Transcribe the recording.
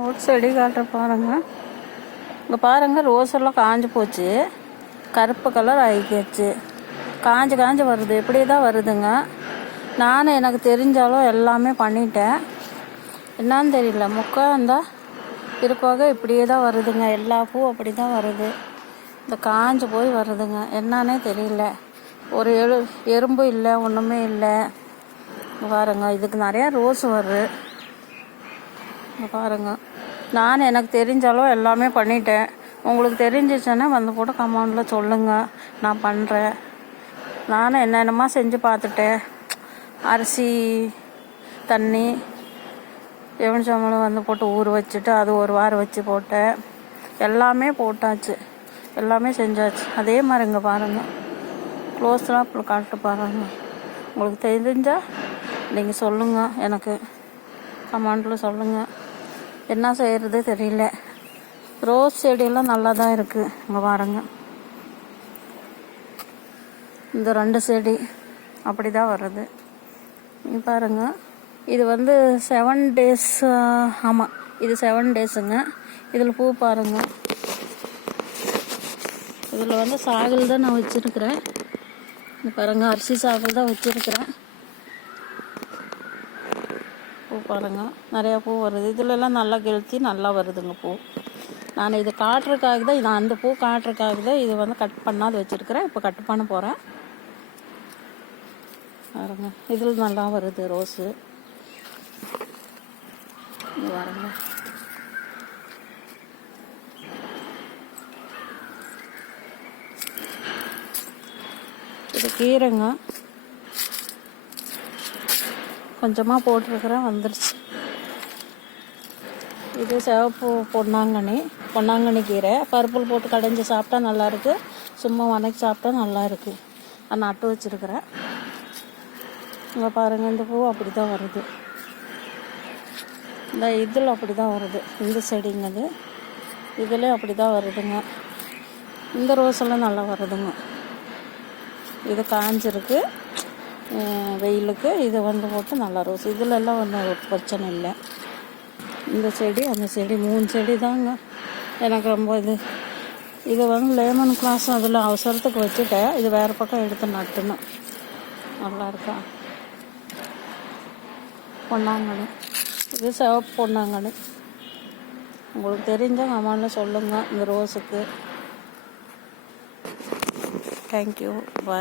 ஒரு செடி காட்டுற பாருங்க. இங்கே பாருங்க, ரோஸ் எல்லாம் காஞ்சு போச்சு, கருப்பு கலர் ஆகிக்கிச்சு, காஞ்சு காஞ்சு வருது. இப்படி தான் வருதுங்க. நானும் எனக்கு தெரிஞ்சாலும் எல்லாமே பண்ணிட்டேன். என்னான்னு தெரியல, முக்கா இருந்தால் இருக்காக இப்படியே தான் வருதுங்க. எல்லா பூ அப்படி தான் வருது. இந்த காஞ்சு போய் வருதுங்க, என்னன்னே தெரியல. ஒரு எறும்பு இல்லை, ஒன்றுமே இல்லை. பாருங்க, இதுக்கு நிறையா ரோஸ் வருது. பாருங்க, நான் எனக்கு தெரிஞ்சாலும் எல்லாமே பண்ணிட்டேன். உங்களுக்கு தெரிஞ்சிச்சுன்னா வந்து போட்டு கமெண்டில் சொல்லுங்கள், நான் பண்ணுறேன். நானும் என்னென்னமா செஞ்சு பார்த்துட்டேன். அரிசி தண்ணி எவனிச்சம்பளம் வந்து போட்டு ஊற வச்சுட்டு அது ஒரு வாரம் வச்சு போட்டேன். எல்லாமே போட்டாச்சு, எல்லாமே செஞ்சாச்சு. அதே மாதிரி இங்கே பாருங்கள், க்ளோஸ்லாம் இப்போ காட்டு பாருங்கள். உங்களுக்கு தெரிஞ்சால் நீங்கள் சொல்லுங்கள், எனக்கு கமெண்டில் சொல்லுங்கள். என்ன செய்கிறது தெரியல. ரோஸ் செடியெல்லாம் நல்லா தான் இருக்குது. இங்கே பாருங்க, இந்த 2 செடி அப்படி தான் வருது. பாருங்க, இது வந்து 7 days. ஆமாம், இது 7 daysங்க. இதில் பூ பாருங்க. இதில் வந்து சாகல் தான் நான் வச்சுருக்கிறேன். பாருங்க, அரிசி சாகல் தான் வச்சுருக்கிறேன். பூ பாருங்கள், நிறையா பூ வருது. இதுலலாம் நல்லா கெளுத்தி நல்லா வருதுங்க பூ. நான் இது காட்டுறதுக்காக தான், நான் அந்த பூ காட்டுறதுக்காக தான் இது வந்து கட் பண்ணாது வச்சுருக்கிறேன். இப்போ கட் பண்ண போகிறேன் பாருங்க. இதில் நல்லா வருது ரோஸு. பாருங்க, இது கீரைங்க, கொஞ்சமாக போட்டிருக்கிறேன், வந்துருச்சு. இது சிவப்பு பொன்னாங்கண்ணி கீரை. பருப்புள் போட்டு கடைஞ்சி சாப்பிட்டா நல்லாயிருக்கு, சும்மா வதக்கி சாப்பிட்டா நல்லாயிருக்கு. அதை நட்டு வச்சுருக்கிறேன். இங்கே பாருங்கள், இந்த பூ அப்படி தான் வருது. இந்த இதில் அப்படி தான் வருது, இந்த செடிங்கது இதில் அப்படி தான் வருதுங்க. இந்த ரோஸ் எல்லாம் நல்லா வருதுங்க. இது காஞ்சிருக்கு வெயிலுக்கு. இதை வந்து போட்டு நல்லா ரோஸ். இதில் எல்லாம் ஒன்றும் பிரச்சனை இல்லை. இந்த செடி அந்த செடி 3 செடி தாங்க எனக்கு ரொம்ப இது வந்து லெமன் கிளாஸ் அதில் அவசரத்துக்கு வச்சுட்டேன். இது வேறு பக்கம் எடுத்து நட்டுணும். நல்லா இருக்கா பொன்னாங்கண்ணி. இது சிவப்பு பொன்னாங்கண்ணி. உங்களுக்கு தெரிஞ்சால் கமெண்டில் சொல்லுங்கள் இந்த ரோஸுக்கு. தேங்க்யூ, பாய்.